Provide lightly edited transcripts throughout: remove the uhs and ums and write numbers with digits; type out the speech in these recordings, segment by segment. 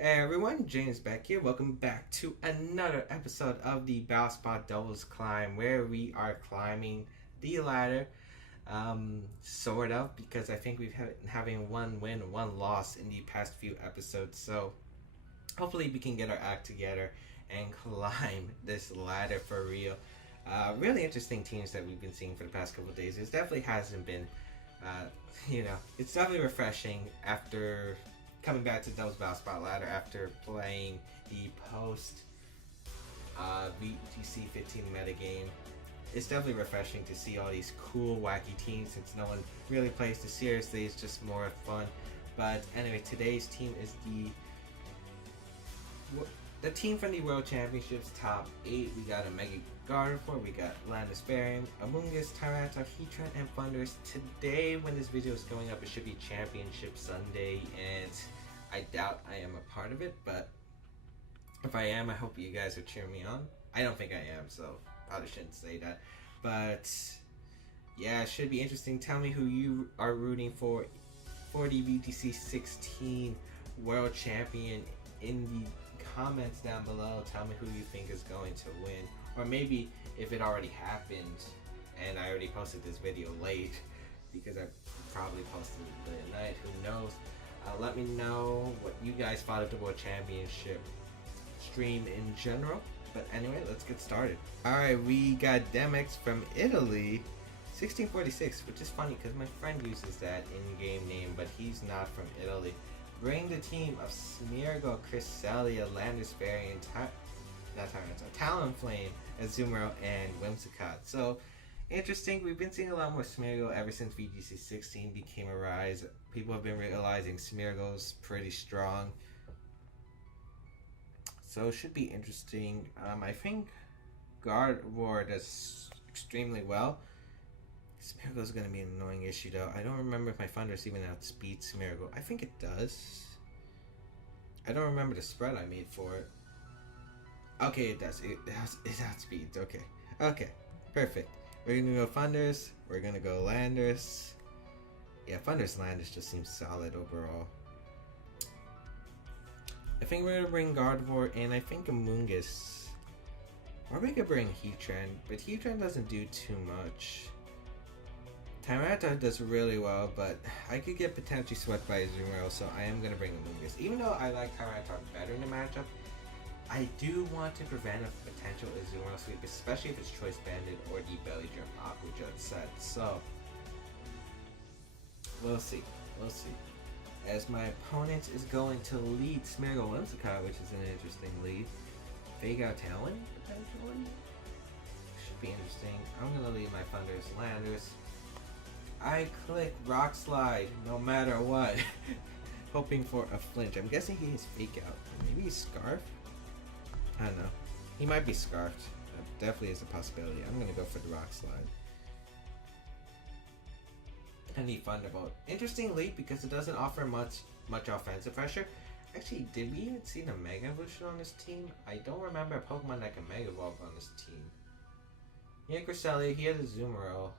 Hey everyone, James Baek here. Welcome back to another episode of the Bow Spot Doubles Climb, where we are climbing the ladder, sort of, because I think we've been having one win, one loss in the past few episodes. So hopefully we can get our act together and climb this ladder for real. Really interesting teams that we've been seeing for the past couple of days. It definitely hasn't been, uh, it's definitely refreshing after coming back to Doubles Battle Spot Ladder after playing the post VTC 15 metagame. It's definitely refreshing to see all these cool, wacky teams since no one really plays this seriously. It's just more fun. But anyway, today's team is the team from the World Championships top 8. We got a Mega Gardevoir, we got Landisbarian, Amoonguss, Tyranitar, Heatran, and Thundurus. Today, when this video is going up, it should be Championship Sunday, and I doubt I am a part of it, but if I am, I hope you guys are cheering me on. I don't think I am, so probably shouldn't say that. But yeah, it should be interesting. Tell me who you are rooting for the VTC 16 World Champion in the comments down below. Tell me who you think is going to win, or maybe if it already happened and I already posted this video late because I probably posted it late at night, who knows. Let me know what you guys thought of the World Championship stream in general. But anyway, let's get started. Alright, we got Demix from Italy, 1646, which is funny because my friend uses that in-game name, but he's not from Italy. Bring the team of Smeargle, Cresselia, Landisbarian, Talonflame, Azumarill, and Whimsicott. So, interesting. We've been seeing a lot more Smeargle ever since VGC 16 became a rise. People have been realizing Smeargle's pretty strong. So, it should be interesting. I think Gardevoir does extremely well. Smeargle is going to be an annoying issue though. I don't remember if my Thundurus even outspeeds Smeargle. I think it does. I don't remember the spread I made for it. Okay, it does. It outspeeds. Okay. Okay. Perfect. We're going to go Thundurus. We're going to go Landorus. Yeah, Thundurus Landorus just seems solid overall. I think we're going to bring Gardevoir and I think Amoonguss. Or we could bring Heatran, but Heatran doesn't do too much. Tyranitar does really well, but I could get potentially swept by Azumarill, so I am going to bring Amoonguss. Even though I like Tyranitar better in the matchup, I do want to prevent a potential Azumarill sweep, especially if it's Choice Banded or the Belly Drum Aqua Jet set. So, we'll see. We'll see. As my opponent is going to lead Smeargle Whimsicott, which is an interesting lead. Fake Out Talon, potentially? Should be interesting. I'm going to lead my Thundurus Landorus. I click Rock Slide no matter what, hoping for a flinch. I'm guessing he is Fake Out. Maybe he's Scarf? I don't know. He might be Scarfed. That definitely is a possibility. I'm going to go for the Rock Slide. And the Thunderbolt. Interesting lead because it doesn't offer much offensive pressure. Actually, did we even see the Mega Evolution on this team? I don't remember a Pokemon that can Mega Evolve on this team. He had Cresselia, he had a Azumarill.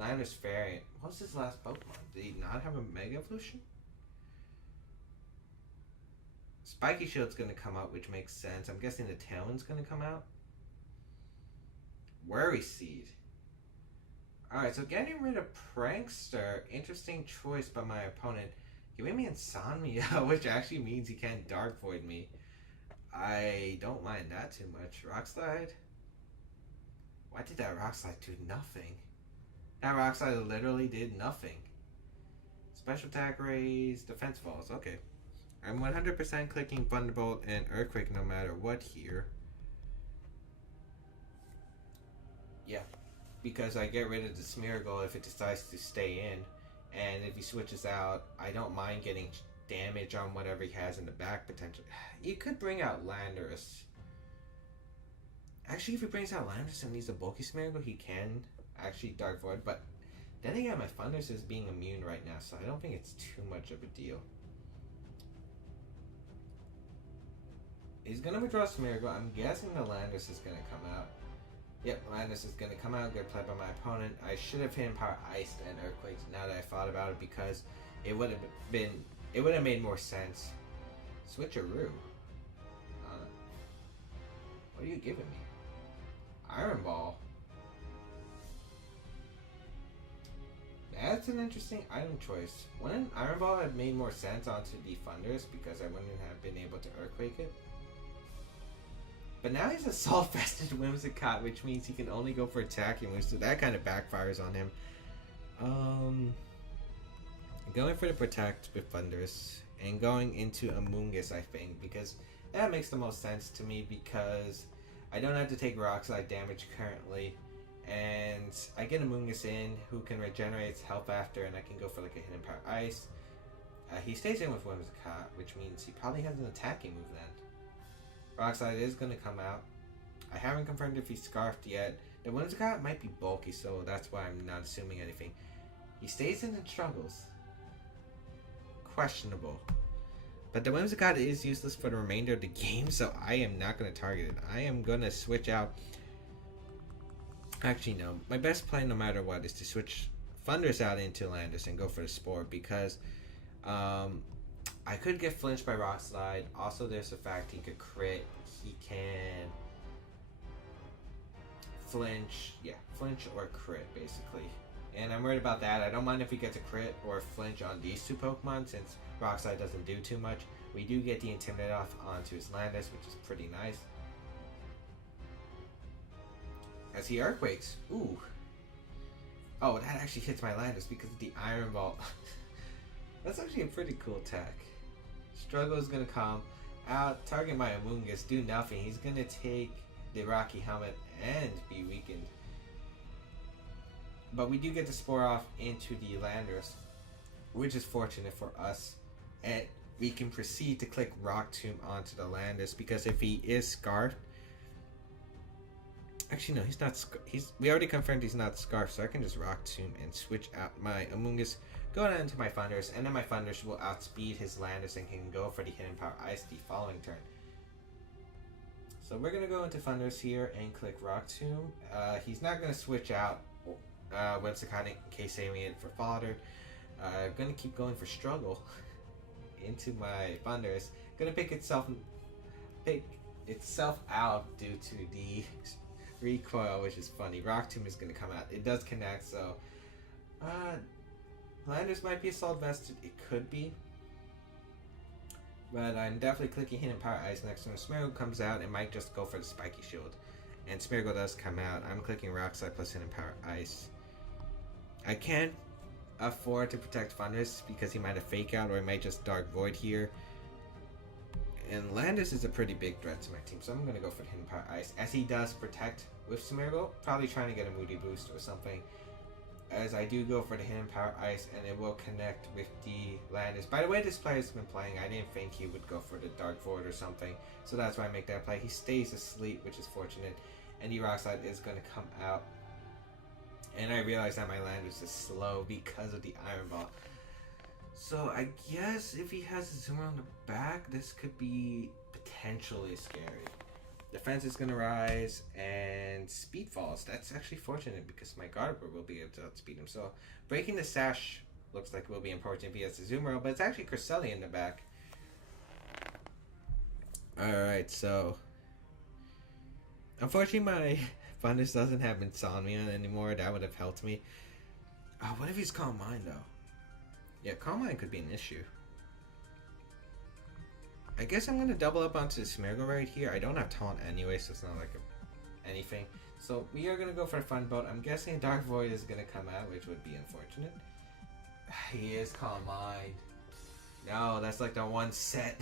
Landisbarian. What was his last Pokemon? Did he not have a Mega Evolution? Spiky Shield's gonna come out, which makes sense. I'm guessing the Talon's gonna come out. Worry Seed. Alright, so getting rid of Prankster. Interesting choice by my opponent. Giving me Insomnia, which actually means he can't Dark Void me. I don't mind that too much. Rock Slide? Why did that Rock Slide do nothing? That Rock Slide literally did nothing. Special attack raise, defense falls. Okay. I'm 100% clicking Thunderbolt and Earthquake no matter what here. Yeah. Because I get rid of the Smeargle if it decides to stay in. And if he switches out, I don't mind getting damage on whatever he has in the back potentially. You could bring out Landorus. Actually, if he brings out Landorus and needs a bulky Smeargle, he can actually Dark Void, but then again, my Thundurus is being immune right now, so I don't think it's too much of a deal. He's gonna withdraw Smeargle. I'm guessing the Landorus is gonna come out. Yep, Landorus is gonna come out. Good play by my opponent. I should have hit him Power Iced and Earthquakes now that I thought about it, because it would have made more sense. Switcheroo. What are you giving me? Iron Ball. That's an interesting item choice. Wouldn't Iron Ball have made more sense onto the Thunders because I wouldn't have been able to Earthquake it? But now he's Assault Vested Whimsicott, which means he can only go for attacking moves, so that kind of backfires on him. Going for the Protect with Thunders and going into Amoonguss, I think, because that makes the most sense to me because I don't have to take Rock Slide damage currently, and I get Amoonguss in who can regenerate its health after, and I can go for like a Hidden Power Ice. He stays in with Whimsicott, which means he probably has an attacking move then. Rock Slide is going to come out. I haven't confirmed if he's Scarfed yet. The Whimsicott might be bulky, so that's why I'm not assuming anything. He stays in and struggles. Questionable. But the Whimsicott is useless for the remainder of the game, so I am not going to target it. I am going to switch out. Actually, no. My best play, no matter what, is to switch Thunders out into Landis and go for the Spore because I could get flinched by Rock Slide. Also, there's the fact he could crit. He can flinch. Yeah, flinch or crit, basically. And I'm worried about that. I don't mind if he gets a crit or a flinch on these two Pokemon since Rock Slide doesn't do too much. We do get the Intimidate off onto his Landis, which is pretty nice. As he Earthquakes. Ooh. Oh, that actually hits my Landis because of the Iron Ball. That's actually a pretty cool attack. Struggle is going to come out, target my Amoonguss, do nothing. He's going to take the Rocky Helmet and be weakened. But we do get the Spore off into the Landers, which is fortunate for us. And we can proceed to click Rock Tomb onto the Landers because if he is Scarfed, actually no, he's not. We already confirmed he's not Scarfed, so I can just Rock Tomb and switch out my Amoonguss, go down into my Thunders, and then my Thunders will outspeed his Landers and can go for the Hidden Power Ice the following turn. So we're gonna go into Thunders here and click Rock Tomb. He's not gonna switch out Whimsicott in case saving it for fodder. Gonna keep going for Struggle into my Thunders. Gonna pick itself out due to the recoil, which is funny. Rock Tomb is gonna come out. It does connect, so Landers might be Assault Vested. It could be. But I'm definitely clicking Hidden Power Ice next time Smeargle comes out. It might just go for the Spiky Shield. And Smeargle does come out. I'm clicking Rock Slide plus Hidden Power Ice. I can't afford to protect Thunders because he might have Fake Out or he might just Dark Void here. And Landis is a pretty big threat to my team, so I'm going to go for Hidden Power Ice. As he does protect with Smeargle, probably trying to get a Moody Boost or something. As I do go for the Hidden Power Ice, and it will connect with the Landis. By the way this player's been playing, I didn't think he would go for the Dark Void or something, so that's why I make that play. He stays asleep, which is fortunate, and the Rock Slide is going to come out. And I realize that my Landis is slow because of the Iron Ball. So I guess if he has a Zoomer on the back, this could be potentially scary. Defense is going to rise, and speed falls. That's actually fortunate because my Gardevoir will be able to outspeed him. So breaking the Sash looks like it will be important if he has the Zoomer, but it's actually Cresselia in the back. Alright, so unfortunately my Thunders doesn't have Insomnia anymore. That would have helped me. Oh, what if he's Calm Mind though? Yeah, Calm Mind could be an issue. I guess I'm going to double up onto the Smeargle right here. I don't have Taunt anyway, so it's not like anything. So we are going to go for a Fun Boat. I'm guessing Dark Void is going to come out, which would be unfortunate. He is Calm Mind. No, that's like the one set.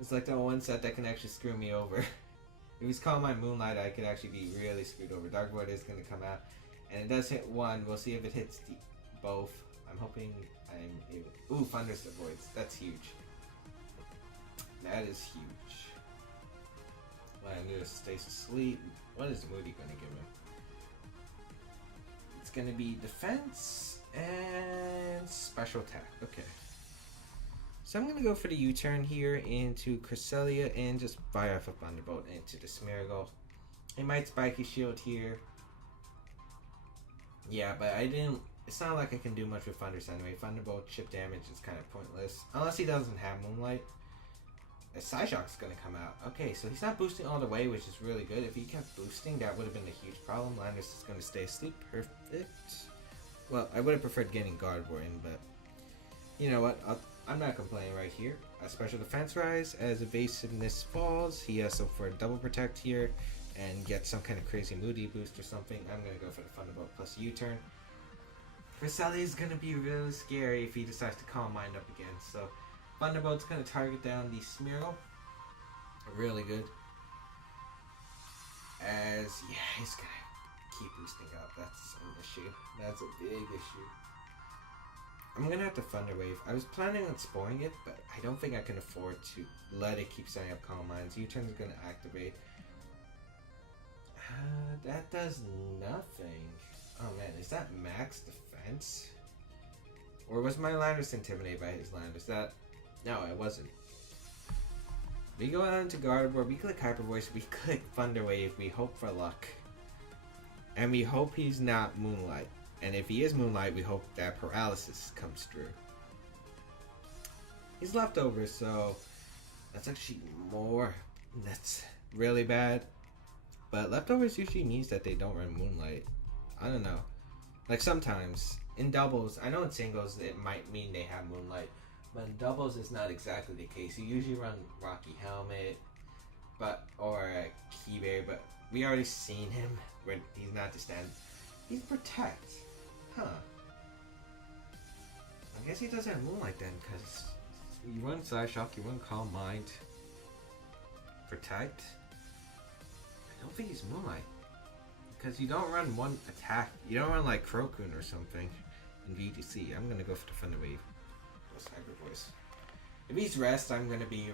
It's like the one set that can actually screw me over. If he's Calm Mind Moonlight, I could actually be really screwed over. Dark Void is going to come out. And it does hit one. We'll see if it hits both. I'm hoping I'm able... Ooh, Thunders Voids. That's huge. That is huge. Landis stays asleep. What is Moody going to give him? It's going to be defense and special attack. Okay. So I'm going to go for the U-turn here into Cresselia and just fire off a Thunderbolt into the Smeargle. It might Spiky Shield here. Yeah, but I didn't... It's not like I can do much with Thunders anyway. Thunderbolt chip damage is kind of pointless. Unless he doesn't have Moonlight. a Psyshock's gonna come out. Okay, so he's not boosting all the way, which is really good. If he kept boosting, that would have been a huge problem. Landers is gonna stay asleep. Perfect. Well, I would have preferred getting Gardevoir in, but you know what? I'm not complaining right here. A special defense rise as evasiveness falls. He has some for a double protect here and get some kind of crazy moody boost or something. I'm gonna go for the Thunderbolt plus U-turn. Cresselia is gonna be really scary if he decides to Calm Mind up again. So Thunderbolt's gonna target down the Smeargle. Really good. As yeah, he's gonna keep boosting up. That's an issue. That's a big issue. I'm gonna have to Thunder Wave. I was planning on spoiling it, but I don't think I can afford to let it keep setting up Calm Minds. U-turn is gonna activate. That does nothing. Oh man, is that max defense? Or was my Landorus intimidated by his Landorus? No, it wasn't. We go on to Gardevoir, we click Hyper Voice, we click Thunder Wave, we hope for luck. And we hope he's not Moonlight. And if he is Moonlight, we hope that Paralysis comes through. He's leftovers, so that's actually more. That's really bad. But leftovers usually means that they don't run Moonlight. I don't know. Like sometimes in doubles, I know in singles it might mean they have Moonlight, but in doubles it's not exactly the case. You usually run Rocky Helmet, or Keyberry, but we already seen him when he's not the stand. He's Protect, huh? I guess he doesn't have Moonlight then, because you run Psyshock, you run Calm Mind, Protect. I don't think he's Moonlight. Because you don't run one attack. You don't run like Crokun or something in VGC. I'm going to go for the Thunder Wave. What's Hyper Voice? If he's Rest, I'm going to be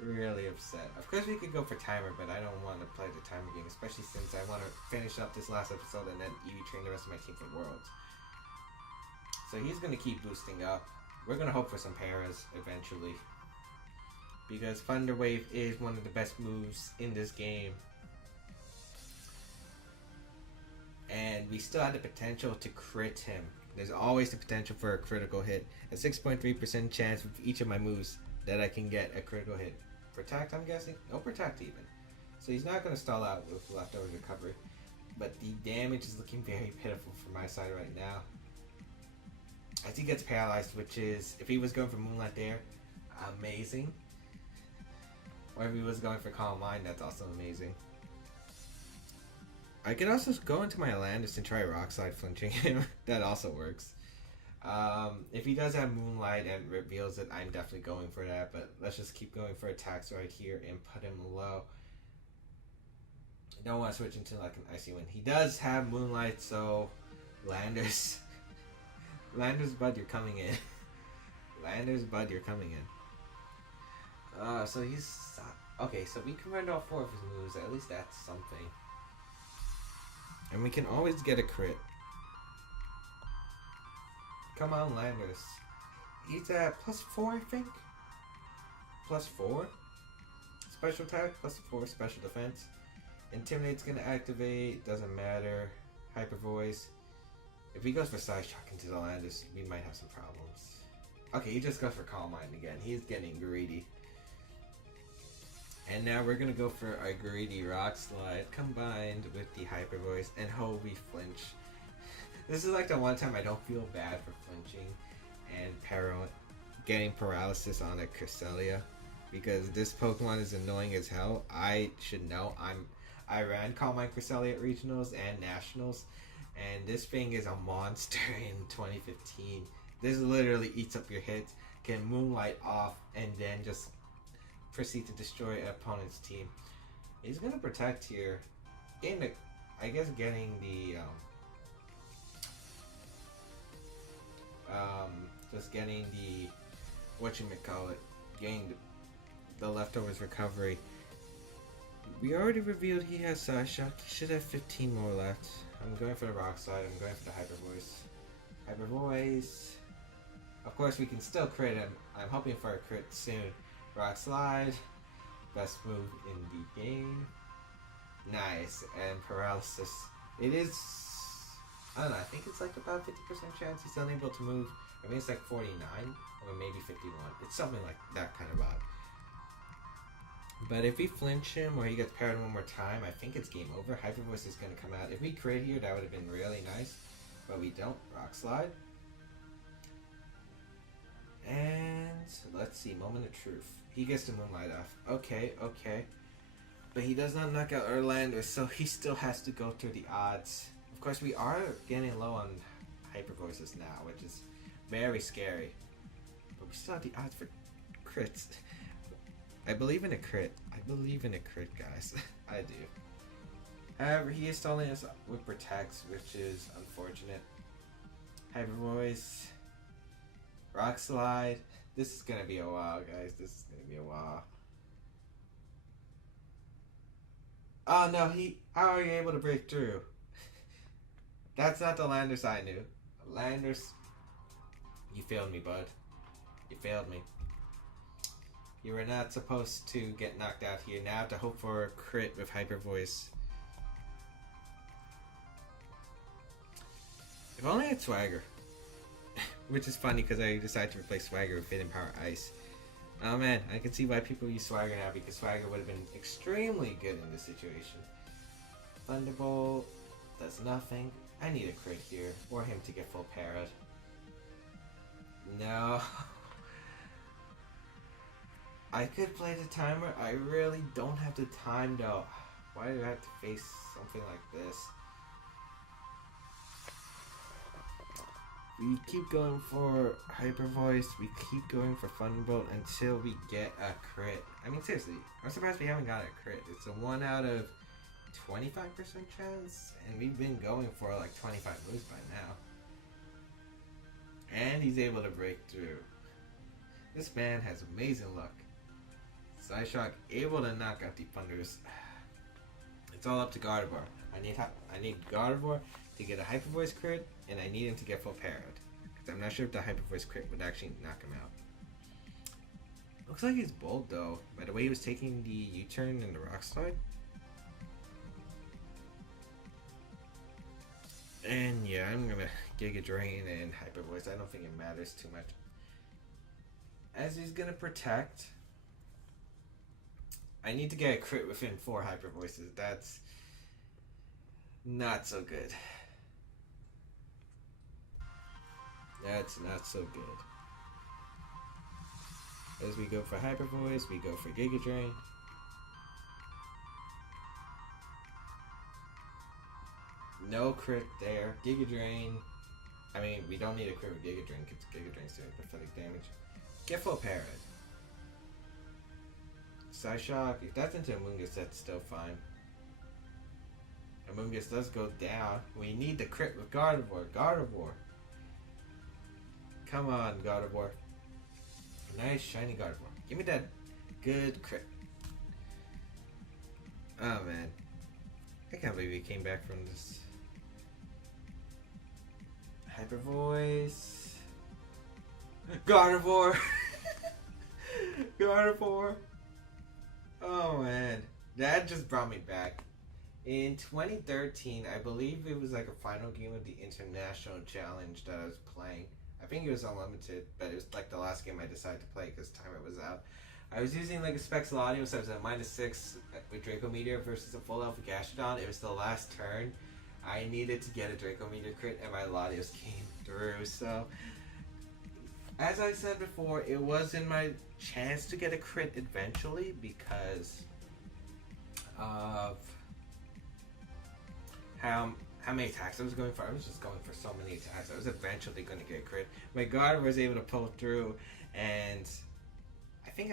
really upset. Of course we could go for Timer, but I don't want to play the Timer game. Especially since I want to finish up this last episode and then EV train the rest of my team for Worlds. So he's going to keep boosting up. We're going to hope for some Paras eventually. Because Thunder Wave is one of the best moves in this game. And we still have the potential to crit him. There's always the potential for a critical hit. A 6.3% chance with each of my moves that I can get a critical hit. Protect, I'm guessing? No Protect even. So he's not going to stall out with leftover recovery. But the damage is looking very pitiful for my side right now. As he gets paralyzed, which is, if he was going for Moonlight there, amazing. Or if he was going for Calm Mind, that's also amazing. I could also go into my Landorus and try Rock Slide flinching him. That also works. If he does have Moonlight and reveals it, I'm definitely going for that. But let's just keep going for attacks right here and put him low. I don't want to switch into like an Icy Wind. He does have Moonlight, so Landorus. Landorus Bud, you're coming in. Landorus Bud, you're coming in. So he's okay. So we can run all 4 of his moves. At least that's something. And we can always get a crit. Come on, Landorus. He's at +4, I think. +4. Special attack, +4 special defense. Intimidate's gonna activate. Doesn't matter. Hyper Voice. If he goes for Psyshock into the Landorus, we might have some problems. Okay, he just goes for Calm Mind again. He's getting greedy. And now we're going to go for a greedy Rock Slide combined with the Hyper Voice and hope we flinch. This is like the one time I don't feel bad for flinching and getting paralysis on a Cresselia. Because this Pokemon is annoying as hell. I should know. I ran Calm Mind Cresselia at Regionals and Nationals. And this thing is a monster in 2015. This literally eats up your hits, can Moonlight off, and then just proceed to destroy an opponent's team. He's gonna Protect here. I guess getting the just getting the getting the leftovers recovery. We already revealed he has Psyshock. He should have 15 more left. I'm going for the Rock Slide. I'm going for the Hyper Voice. Hyper Voice. Of course, we can still crit him. I'm hoping for a crit soon. Rock Slide, best move in the game. Nice, and Paralysis. It is, I don't know, I think it's like about 50% chance he's unable to move. I mean, it's like 49 or maybe 51. It's something like that kind of odd. But if we flinch him or he gets parried one more time, I think it's game over. Hyper Voice is going to come out. If we crit here, that would have been really nice. But we don't. Rock Slide. And let's see. Moment of Truth. He gets the Moonlight off. Okay, okay. But he does not knock out Orlando, so he still has to go through the odds. Of course, we are getting low on Hyper Voices now, which is very scary. But we still have the odds for crits. I believe in a crit. I believe in a crit, guys. I do. However, he is stalling us with Protects, which is unfortunate. Hyper Voice. Rock Slide. This is going to be a while, guys. This is going to be a while. Oh, no. How are you able to break through? That's not the Landers I knew. Landers. You failed me, bud. You failed me. You were not supposed to get knocked out here. Now I have to hope for a crit with Hyper Voice. If only I had Swagger. Which is funny because I decided to replace Swagger with Hidden Power Ice. Oh man, I can see why people use Swagger now, because Swagger would have been extremely good in this situation. Thunderbolt does nothing. I need a crit here, or him to get full parried. No. I could play the timer. I really don't have the time though. Why do I have to face something like this? We keep going for Hyper Voice. We keep going for Thunderbolt until we get a crit. I mean, seriously, I'm surprised we haven't got a crit. It's a 1 out of 25% chance, and we've been going for like 25 moves by now. And he's able to break through. This man has amazing luck. Psyshock able to knock out the Thunders. It's all up to Gardevoir. I need Gardevoir to get a Hyper Voice crit, and I need him to get full parried. Because I'm not sure if the Hyper Voice crit would actually knock him out. Looks like he's bold though, by the way he was taking the U-turn and the Rock Slide. And yeah, I'm gonna Giga Drain and Hyper Voice. I don't think it matters too much. As he's gonna Protect, I need to get a crit within 4 Hyper Voices. That's not so good. That's not so good. As we go for Hyper Voice, we go for Giga Drain. No crit there. Giga Drain. I mean, we don't need a crit with Giga Drain because Giga Drain's doing pathetic damage. Get full parried. Psyshock, if that's into Amoonguss, that's still fine. Amoonguss does go down. We need the crit with Gardevoir. Gardevoir. Come on, Gardevoir. Nice, shiny Gardevoir. Give me that good crit. Oh, man. I can't believe he came back from this. Hyper Voice. Gardevoir. Gardevoir. Oh man, that just brought me back. In 2013, I believe it was like a final game of the International Challenge that I was playing. I think it was unlimited, but it was like the last game I decided to play because timer was out. I was using like a Specs Latios, so I was at -6 with Draco Meteor versus a full Alpha Gastrodon. It was the last turn. I needed to get a Draco Meteor crit, and my Latios came through, so... As I said before, it wasn't my chance to get a crit eventually because of how many attacks I was going for. I was just going for so many attacks. I was eventually going to get a crit. My guard was able to pull through, and I think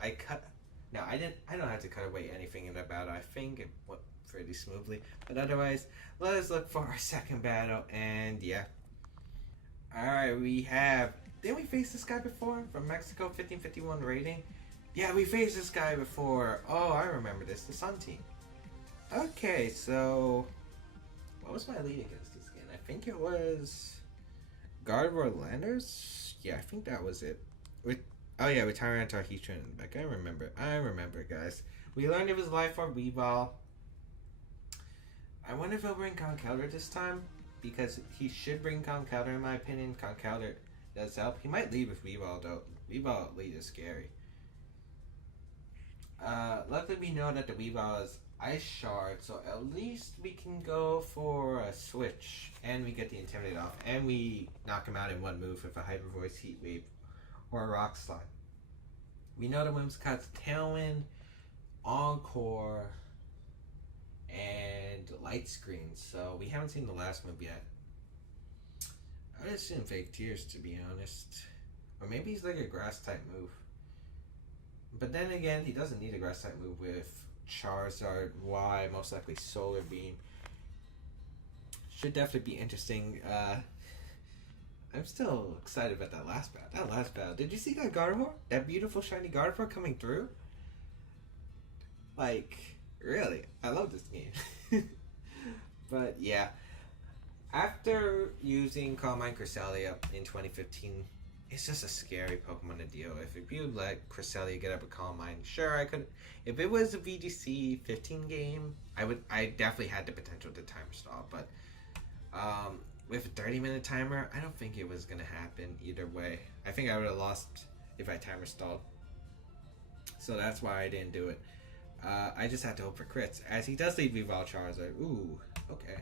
I cut. No, I didn't. I don't have to cut away anything in that battle. I think it went pretty smoothly. But otherwise, let us look for our second battle, and yeah. All right, we have. Didn't we face this guy before? From Mexico, 1551 rating? Yeah, we faced this guy before. Oh, I remember this. The Sun Team. Okay, so... What was my lead against this game? I think it was... Gardevoir Landers? Yeah, I think that was it. Oh yeah, with Tyranitar, Heatran, and Baek. I remember, guys. We learned it was Life Orb Weavile. I wonder if he'll bring Conkeldurr this time. Because he should bring Conkeldurr in my opinion. Conkeldurr does help. He might lead with Weavile though. Weavile lead is scary. Luckily we know that the Weavile is Ice Shard, so at least we can go for a switch. And we get the Intimidate off. And we knock him out in one move with a Hyper Voice, Heat Wave, or a Rock Slide. We know the Whimsicott's Tailwind, Encore, and Light Screen, so we haven't seen the last move yet. I would assume Fake Tears, to be honest. Or maybe he's like a Grass type move. But then again, he doesn't need a Grass type move with Charizard, Y, most likely Solar Beam. Should definitely be interesting. I'm still excited about that last battle. That last battle. Did you see that Gardevoir? That beautiful shiny Gardevoir coming through? Like, really? I love this game. But yeah. After using Calm Mind Cresselia in 2015, it's just a scary Pokemon to deal with. If you let Cresselia get up a Calm Mind, sure, I could. If it was a VGC 15 game, I definitely had the potential to timer stall, but with a 30-minute timer, I don't think it was gonna happen either way. I think I would have lost if I timer stalled. So that's why I didn't do it. I just had to hope for crits, as he does lead Weavile Charizard. Ooh, okay.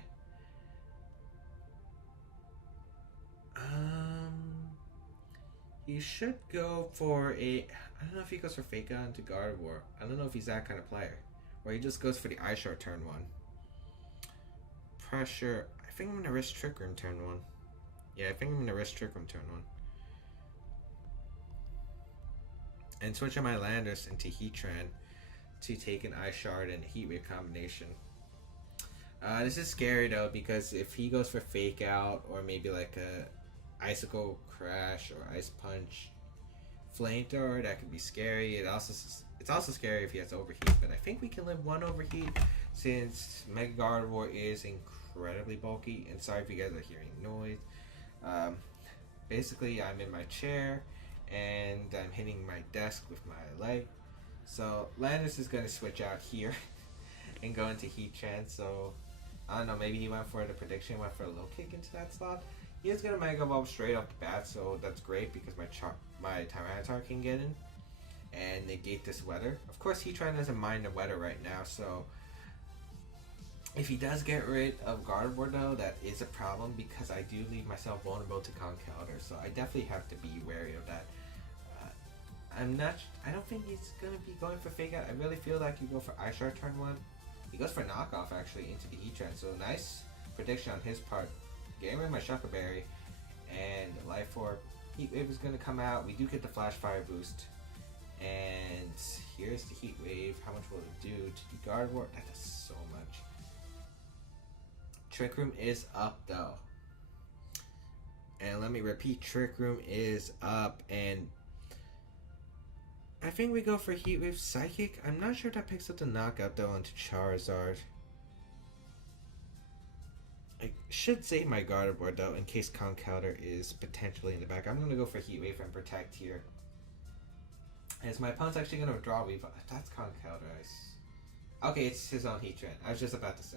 He should go for a. I don't know if he goes for Fake Out into Gardevoir. I don't know if he's that kind of player. Or he just goes for the Ice Shard turn 1. Pressure. I think I'm going to risk Trick Room turn 1. Yeah, I think I'm going to risk Trick Room turn 1. And switch on my Landorus into Heatran to take an Ice Shard and Heat Wave combination. This is scary though, because if he goes for Fake Out or maybe like a Icicle Crash or Ice Punch Flamethrower, that could be scary. It's also scary if he has Overheat, but I think we can live one Overheat since Mega Gardevoir is incredibly bulky. And sorry if you guys are hearing noise. Basically, I'm in my chair and I'm hitting my desk with my leg. So Landorus is going to switch out here and go into Heatran. So I don't know, maybe he went for the prediction, went for a low kick into that slot. He is going to Mega Evolve straight off the bat, so that's great because my Tyranitar can get in and negate this weather. Of course, Heatran doesn't mind the weather right now, so if he does get rid of Gardevoir though, that is a problem because I do leave myself vulnerable to Conkeldurr, so I definitely have to be wary of that. I don't think he's going to be going for Fake Out. I really feel like you go for Ice Shard turn 1. He goes for Knockoff actually into the Heatran, so nice prediction on his part. Getting rid of my Shucker Berry and Life Orb. Heat Wave is going to come out. We do get the Flash Fire boost. And here's the Heat Wave. How much will it do to the Gardevoir? That does so much. Trick Room is up though. And let me repeat, Trick Room is up. And I think we go for Heat Wave Psychic. I'm not sure if that picks up the knockout though onto Charizard. I should save my Gardevoir though in case Conkeldurr is potentially in the back. I'm going to go for Heat Wave and Protect here. As my opponent's actually going to withdraw Weavile. That's Conkeldurr. Okay, it's his own Heatran. I was just about to say.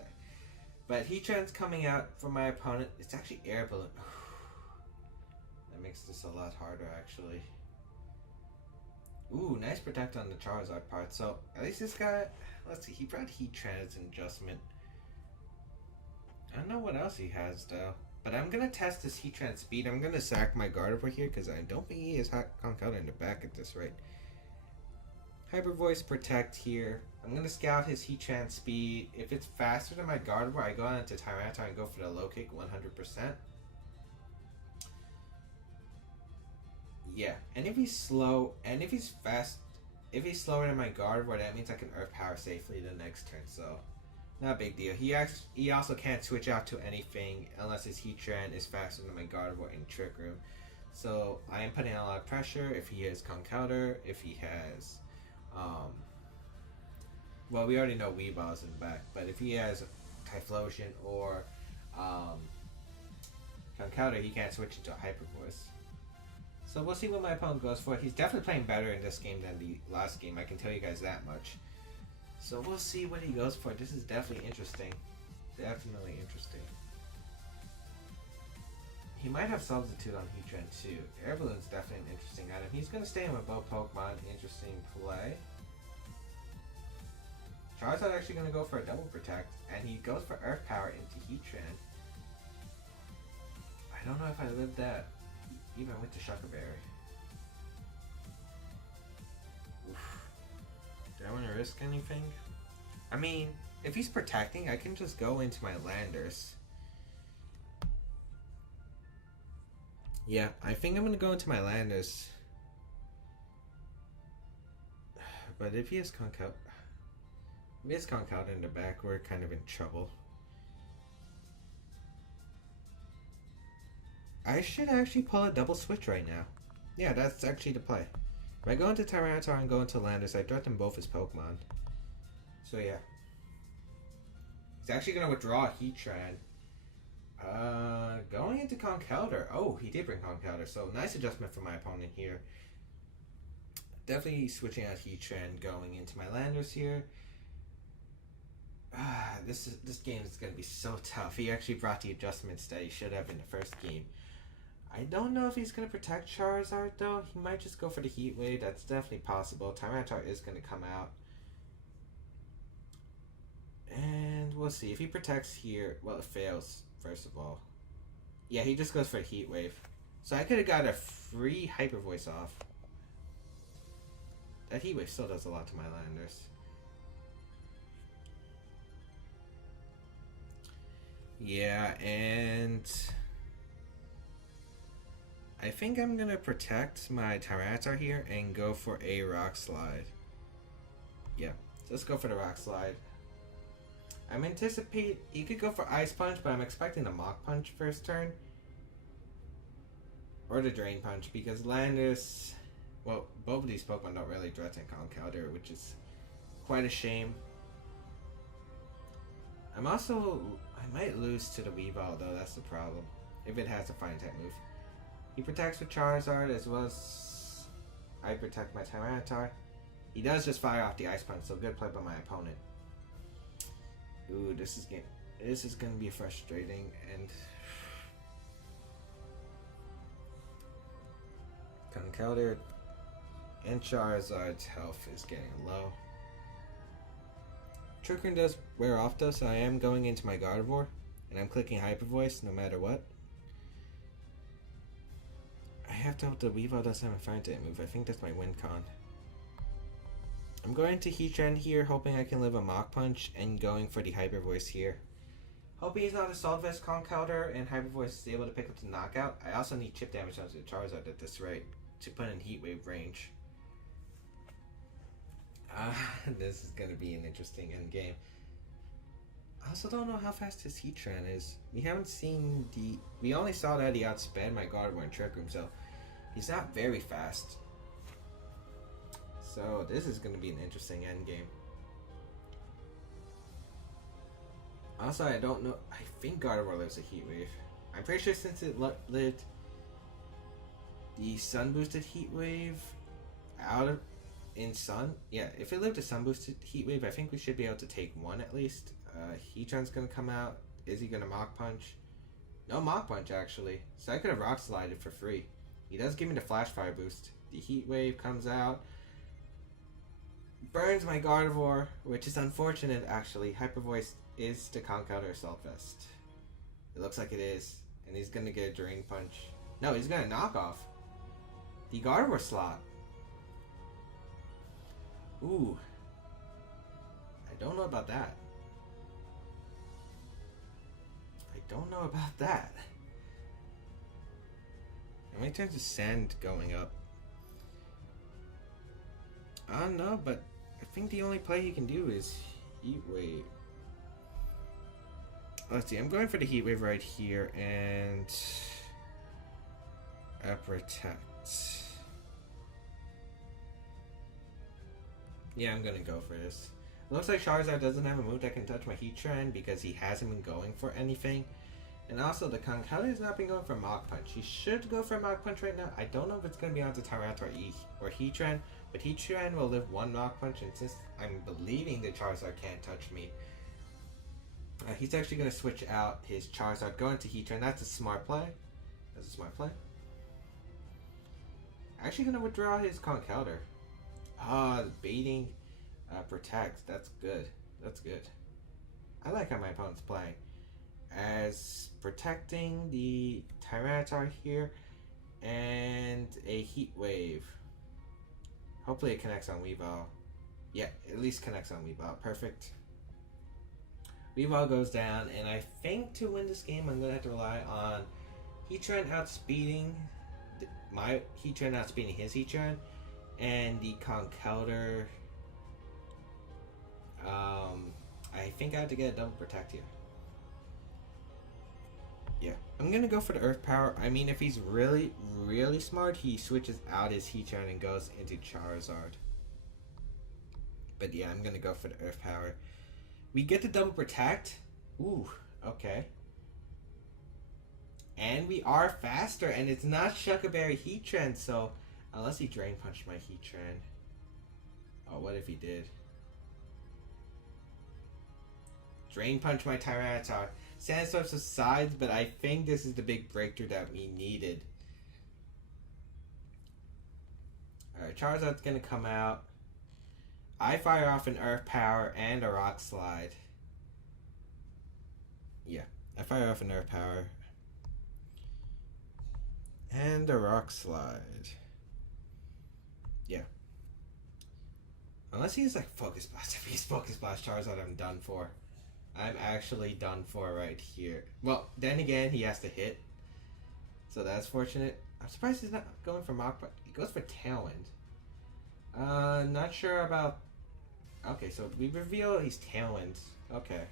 But Heatran's coming out for my opponent. It's actually Air Balloon. That makes this a lot harder actually. Ooh, nice Protect on the Charizard part. So at least this guy, let's see, he brought Heatran as an adjustment. I don't know what else he has though, but I'm gonna test this Heatran speed. I'm gonna sack my Gardevoir here because I don't think he is Conkeldurr in the back at this rate. Hyper Voice Protect here. I'm gonna scout his Heatran speed. If it's faster than my Gardevoir, I go on into Tyranitar and go for the low kick 100%. Yeah, and if he's slow, and if he's fast, if he's slower than my Gardevoir, that means I can Earth Power safely the next turn. So. Not a big deal. He also can't switch out to anything unless his Heatran is faster than my Gardevoir in Trick Room. So I am putting a lot of pressure if he has Conkeldurr, if he has well, we already know Weavile's in the back, but if he has Typhlosion or Conkeldurr, he can't switch into a Hyper Voice. So we'll see what my opponent goes for. He's definitely playing better in this game than the last game, I can tell you guys that much. So we'll see what he goes for. This is definitely interesting. Definitely interesting. He might have Substitute on Heatran too. Air Balloon's definitely an interesting item. He's going to stay in with both Pokemon. Interesting play. Charizard actually going to go for a double protect, and he goes for Earth Power into Heatran. I don't know if I lived that even with the Shucker Berry. Oof. Do I want to risk anything? I mean, if he's protecting, I can just go into my Landers. Yeah, I think I'm going to go into my Landers. But if he has Conkeldurr in the back, we're kind of in trouble. I should actually pull a double switch right now. Yeah, that's actually the play. If I go into Tyranitar and go into Landers, I threaten both his Pokemon. So yeah. He's actually going to withdraw Heatran. Going into Conkeldurr. Oh, he did bring Conkeldurr, so nice adjustment for my opponent here. Definitely switching out Heatran, going into my Landers here. This game is going to be so tough. He actually brought the adjustments that he should have in the first game. I don't know if he's going to protect Charizard though. He might just go for the Heat Wave. That's definitely possible. Tyranitar is going to come out. And we'll see. If he protects here, well, it fails, first of all. Yeah, he just goes for a Heat Wave. So I could have got a free Hyper Voice off. That Heat Wave still does a lot to my Landers. Yeah, and I think I'm going to protect my Tyranitar here and go for a Rock Slide. Yeah, let's go for the Rock Slide. I'm anticipate you could go for Ice Punch, but I'm expecting the Mach Punch first turn. Or the Drain Punch, because Landis, well, both of these Pokemon don't really threaten Conkeldurr, which is quite a shame. I might lose to the Weavile though, that's the problem. If it has a Fine type move. He protects with Charizard as well as I protect my Tyranitar. He does just fire off the Ice Punch, so good play by my opponent. Ooh, this is gonna be frustrating, and Conkeldurr and Charizard's health is getting low. Trick Room does wear off though, so I am going into my Gardevoir, and I'm clicking Hyper Voice no matter what. I have to hope the Weavile doesn't have a Fine type move. I think that's my win con. I'm going to Heatran here, hoping I can live a Mach Punch, and going for the Hyper Voice here. Hoping he's not a Assault Vest Conkeldurr, and Hyper Voice is able to pick up the knockout. I also need chip damage onto the Charizard at this rate to put in Heat Wave range. This is going to be an interesting endgame. I also don't know how fast his Heatran is. We only saw that he outsped my Gardevoir in Trick Room, so he's not very fast. So this is going to be an interesting endgame. Also, I don't know. I think Gardevoir lives a Heat Wave. I'm pretty sure since it lived the Sun Boosted Heat Wave in Sun. Yeah, if it lived a Sun Boosted Heat Wave, I think we should be able to take one at least. Heatran's going to come out. Is he going to Mach Punch? No Mach Punch actually. So I could have Rock Slided for free. He does give me the Flash Fire boost. The Heat Wave comes out. Burns my Gardevoir, which is unfortunate actually. Hyper Voice is the Conkeldurr Assault Vest. It looks like it is. And he's going to get a Drain Punch. No, he's going to knock off the Gardevoir slot. Ooh. I don't know about that. How many times is Sand going up? I don't know, but I think the only play he can do is Heat Wave. Let's see, I'm going for the Heat Wave right here, and Protect. Yeah, I'm gonna go for this. It looks like Charizard doesn't have a move that can touch my Heatran because he hasn't been going for anything. And also, the Conkeldurr has not been going for Mach Punch. He should go for Mach Punch right now. I don't know if it's going to be onto Tyranitar or Heatran, but Heatran will live one Mach Punch, and since I'm believing that Charizard can't touch me, he's actually going to switch out his Charizard, go into Heatran. That's a smart play. That's a smart play. Actually gonna withdraw his Conkeldurr. Baiting protect. That's good. That's good. I like how my opponent's playing. As protecting the Tyranitar here and a Heat Wave. Hopefully it connects on Weavile. Yeah, at least connects on Weavile. Perfect. Weavile goes down, and I think to win this game I'm gonna have to rely on Heatran outspeeding my Heatran outspeeding his Heatran, and the Conkeldurr. I think I have to get a double protect here. Yeah, I'm gonna go for the Earth Power. I mean, if he's really, really smart, he switches out his Heatran and goes into Charizard. But yeah, I'm gonna go for the Earth Power. We get the double protect. Ooh, okay. And we are faster, and it's not Shuckleberry Heatran, so unless he Drain Punched my Heatran. Oh, what if he did? Drain Punch my Tyranitar. Sandstorm subsides, but I think this is the big breakthrough that we needed. Alright, Charizard's gonna come out. I fire off an Earth Power and a Rock Slide. Yeah, I fire off an Earth Power and a Rock Slide. Yeah. Unless he's like Focus Blast. If he's Focus Blast Charizard, I'm done for. I'm actually done for right here. Well, then again, he has to hit. So that's fortunate. I'm surprised he's not going for Mach Punch. He goes for Tailwind. Not sure about... Okay, so we reveal he's Tailwind. Okay.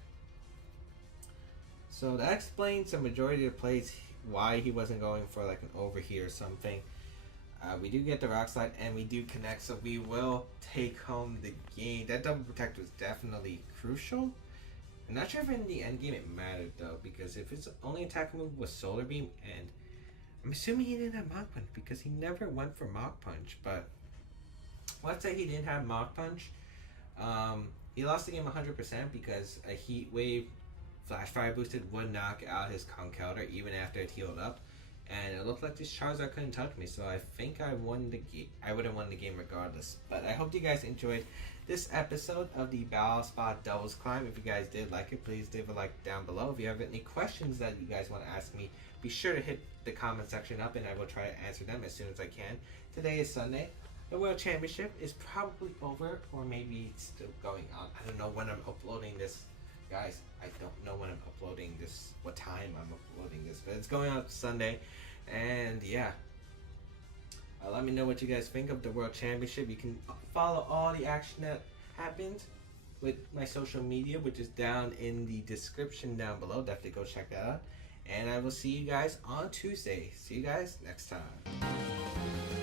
So that explains the majority of the plays why he wasn't going for like an overheat or something. We do get the Rock Slide and we do connect, so we will take home the game. That double protect was definitely crucial. I'm not sure if in the end game it mattered though, because if his only attack move was Solar Beam, and I'm assuming he didn't have Mach Punch because he never went for Mach Punch, but let's say he didn't have Mach Punch. He lost the game 100% because a Heat Wave Flash Fire boosted would knock out his Conkeldurr even after it healed up, and it looked like this Charizard couldn't touch me, so I think I won the game. I would have won the game regardless. But I hope you guys enjoyed this episode of the Battle Spot Doubles Climb. If you guys did like it, please leave a like down below. If you have any questions that you guys want to ask me, be sure to hit the comment section up and I will try to answer them as soon as I can. Today is Sunday. The World Championship is probably over, or maybe it's still going on. I don't know when I'm uploading this. Guys, I don't know when I'm uploading this, what time I'm uploading this, but it's going on Sunday, and yeah. Let me know what you guys think of the World Championship. You can follow all the action that happened with my social media, which is down in the description down below. Definitely go check that out. And I will see you guys on Tuesday. See you guys next time.